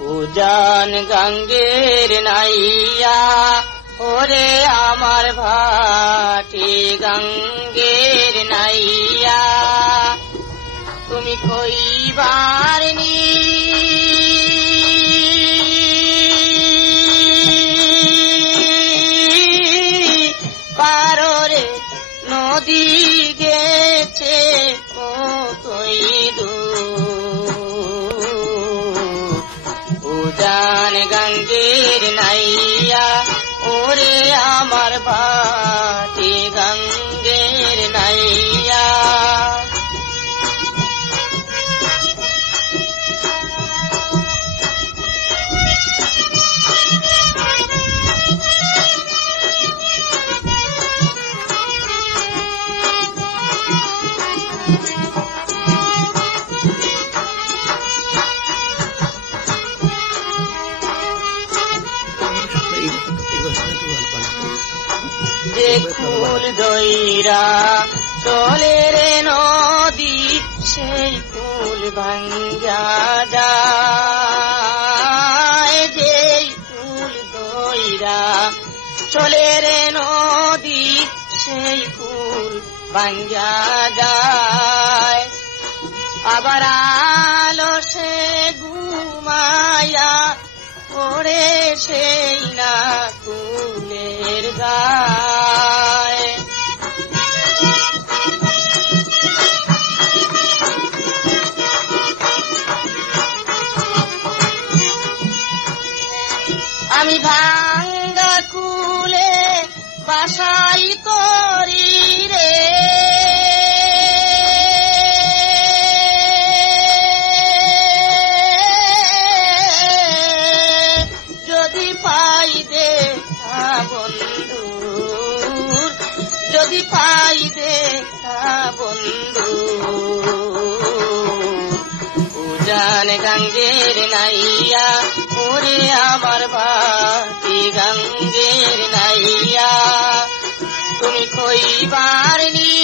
উজান গঙ্গের নাইয়া ওরে আমার ভাটি গঙ্গের নাইয়া তুমি কইবার নি পাররে নদী গেছে কতই দূর উজান গঙ্গের নাইয়া ওরে আমার ভাটি গঙ্গের নাইয়া যে কুল দইরা চলে রে নদী সেই কুল ভাঙ্গা যায় যে কুল দইরা চলে রে নদী সেই কুল ভাঙ্গা যায় আবার আলো সে ঘুমায়া ওরে সেই না কুলের গায় আমি ভাঙ্গা কুলে বাসাই করি রে যদি পাই দেখা বন্ধু উজান গঙ্গের নাইয়া ওরে আমার ভাটি গঙ্গের নাইয়া তুমি কইবার নি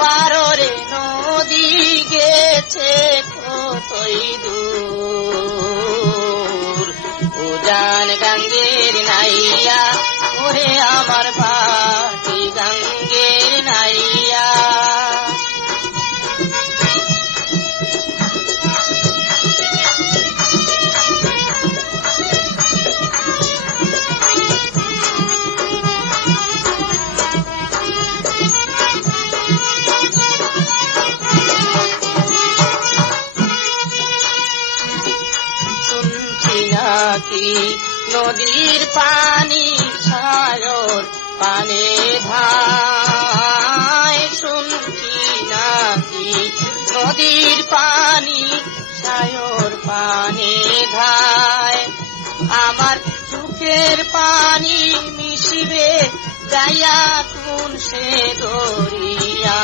পাররে নদী গেছে কতই দূর উজান গঙ্গের নাইয়া ওরে আমার ভাটি গঙ্গের নাইয়া শুনছি নাকি নদীর পানি সাগর পানে ধায় শুনছি নাকি নদীর পানি সাগর পানে ধায় আমার চোখের পানি মিশিবে যাইয়া কোন সে দরিয়া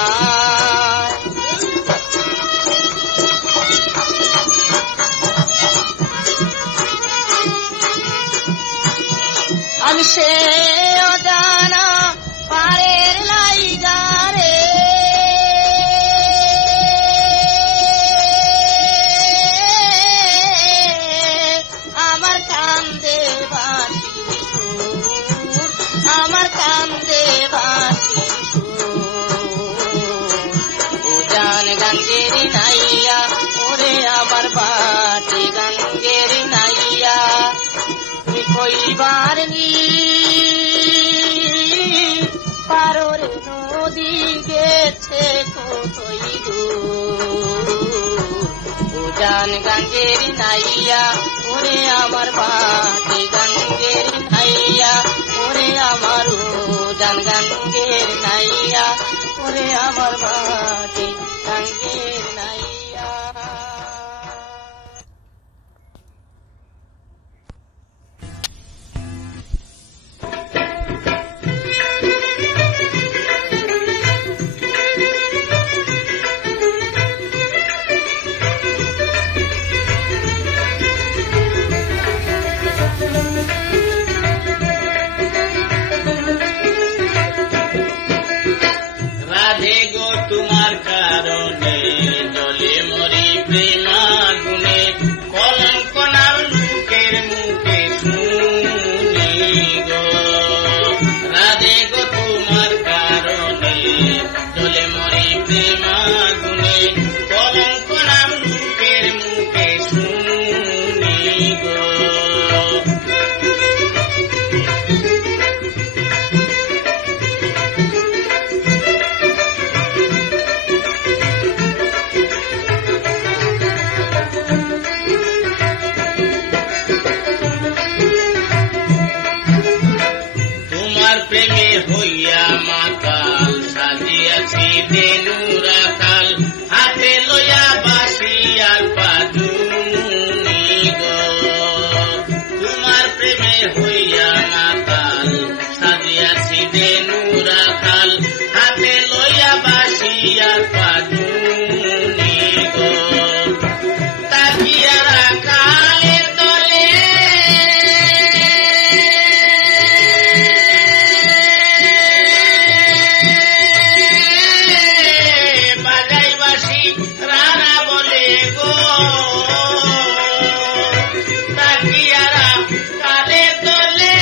আমি সে অজানা পারের লাইগা রে আমার কান্দে বাঁশি সুর আমার কান্দে বাঁশি সুর উজান গঙ্গের নাইয়া ওরে আমার ভাটি গঙ্গের নাইয়া কইবার নি পাররে নদী গেছে কতই দূর উজান গঙ্গের নাইয়া ওরে আমার ভাটি গঙ্গের নাইয়া ওরে আমার উজান গঙ্গের নাইয়া ওরে আমার ভাটি গঙ্গের নাইয়া রাধে গো তোমার কারণে জলে প্রেমে হইয়া মাতাল সাজিয়াছি দেনু রাখাল হাতে লইয়া বাসি আর পাজুনি গো তোমার প্রেমে হইয়া মাতাল সাজিয়াছি দেনু রাখাল হাতে লইয়া বাসি আর পাজুনি গো তাকিয়া রাখালের তলে বাজাই বাসি রানা বলে গো তাকিয়া রাখালের তলে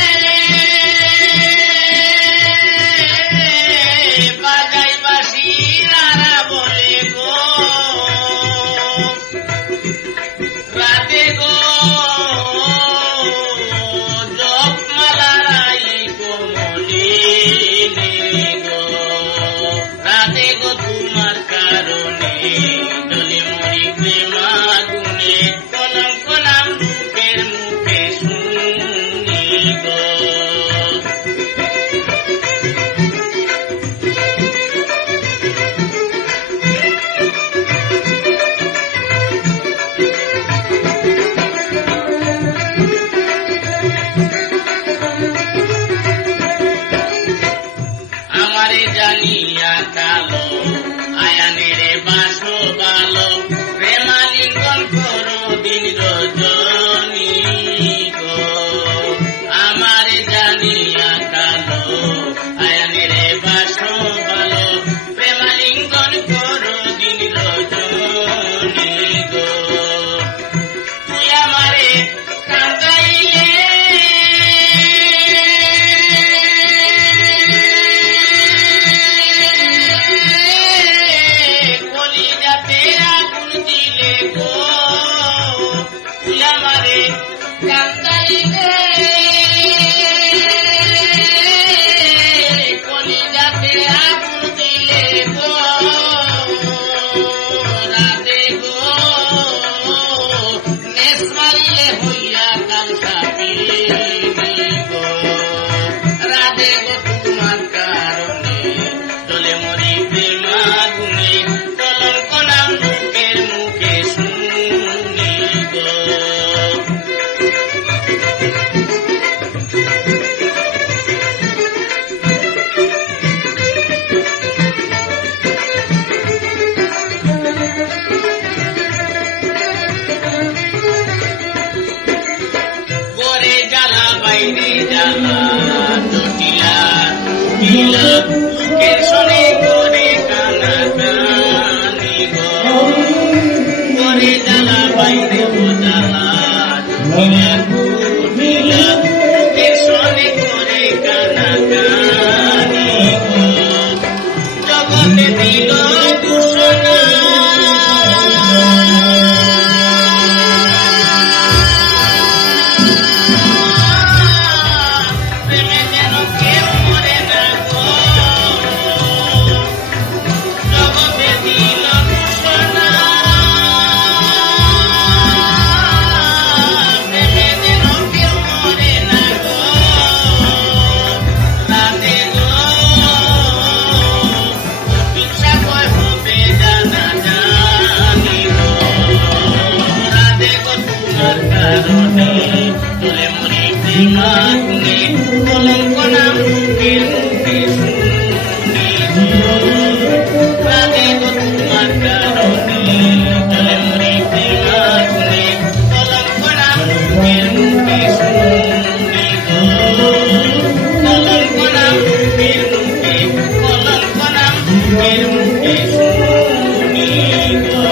বাজাই বাসি রানা বলে গো রাতে গো জপমালারাই কোমলিনী গো রাতে গো তোমার কারণে জলে মরি প্রেমাগুনে কলঙ্ক নাম লোকের মুখে শুনি গো আমারে জানিয়া কালো আয়ানেরে বাসো বালো প্রেমালিঙ্গন করো দিন রজনী গো আমারে জানিয়া কালো আয়ানেরে বাসো বালো প্রেমালিঙ্গন করো দিন রজনী গো তুই আমারে কাঁদাইলে কলিজাতে আগুন দিলে গো তুই আমারে কাঁদাইলে কলিজাতে আগুন দিলে গো রাতে গো নেস মারিলে হইয়া কাল সাপিনি গো রাতে গো তোমার কারণে চলে মরি প্রেমাগুনে কলঙ্ক নাম লোকের মুখে শুনি গো করে জ্বালা বাইরে জ্বালা জটিলা জটিলা লোকের শোনে করে কানা কানি গো করে জ্বালা বাইরে ও জ্বালা জটিলা জটিলা লোকের শোনে করে কানা কানি গো জগতে দিল ঘোষণা প্রেমে যেন কেউ মরে না গো জগতে দিল ঘোষণা প্রেমে যেন কেউ মরে না গো রাতে গো হিংসা কয় হবে জানা জানি গো রাতে গো তোমার কারণে চলে মরি প্রেমাগুনে কলঙ্ক নাম লোকের মুখে শুনি গো রাতে গো তোমার কারণে চলে মরি প্রেমাগুনে কলঙ্ক নাম লোকের মুখে শুনি গো কলঙ্ক নাম লোকের মুখে কলঙ্ক নাম লোকের মুখে শুনি গো